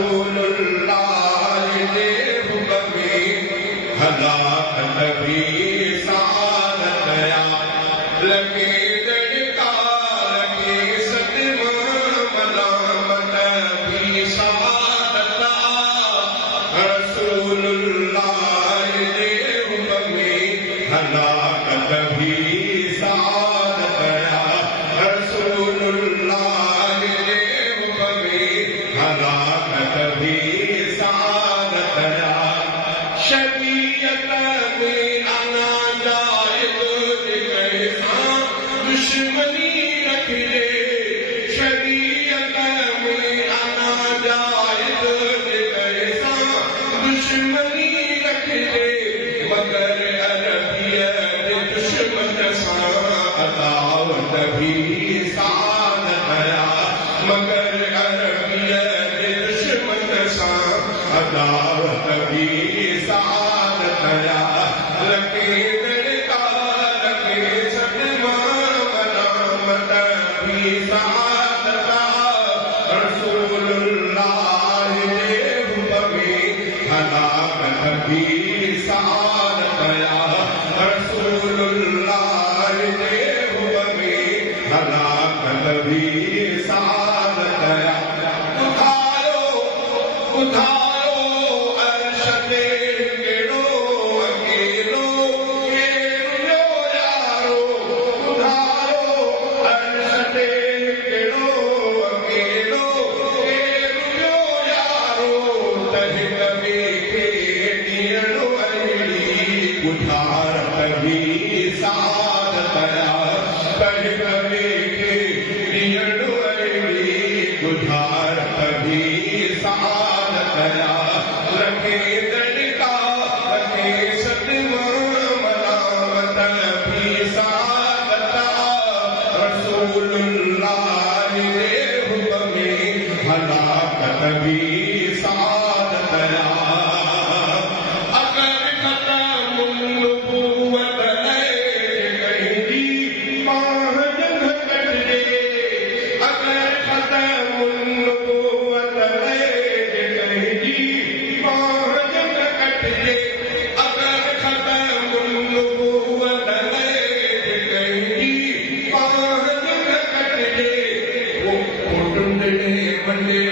रसूलुल्लाह दे हुक्मे हलाकत भी सादत या लगे दड़का लगे सदमा मलामत भी सादत रसूलुल्लाह दे हुक्मे हलाकत भी सादत या रसूलुल्लाह दे हुक्मे हलाकत भी सादत या शरीयत में आना जायज़ कैसा दुश्मनी रख दे शरीयत में आना जायज़ कैसा दुश्मनी रख दे मगर अरबियत दुश्मन सा अदावत भी सादत या मगर अरबियत दुश्मन सा अदावत भी सादत या लगे दड़का लगे सदमा मलामत भी सादत रसूलुल्लाह दे हुक्मे हलाकत भी सादत या रसूलुल्लाह दे हुक्मे हलाकत भी सादत या उठारो अर्श ते केड़ो अकेलो केड़ो यारो उठारो अर्श ते केड़ो अकेलो केड़ो यारो तहित में केड़ो अड़ी उठारत भी सादत या तहित में केड़ो अड़ी उठारत भी सादत या लगे दड़का लगे सदमा मलामत भी सादत रसूलुल्लाह दे हुक्मे हलाकत भी सादत या अगर खत्म नबूवत है कहीं पाहन घट दे अगर खत्म नबूवत है कहीं पाहन घट दे अगर खत्म नबूवत है कहीं पाहन घट दे वो टुंडे मंडे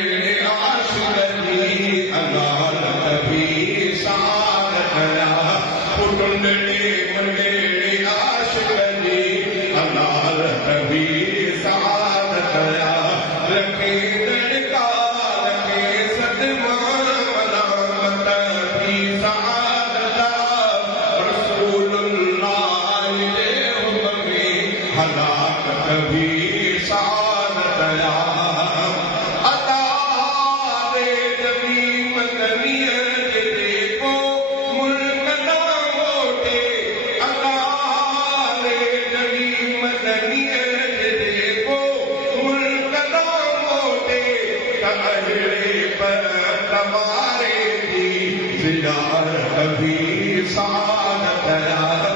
आशिकी अदालत भी सादत या टुंडे मंडे आशिकी अदालत भी सादत या लगे दड़का लगे सदमा मलामत भी सादत रसूलुल्लाह दे हुक्मे हलाकत भी सादत या अतारे जमी मदनियत देखो मुल्क ना मोटे अतारे जमी मदनियत देखो मुल्क ना मोटे तहरे पर तुम्हारे भी जियारत भी सादत या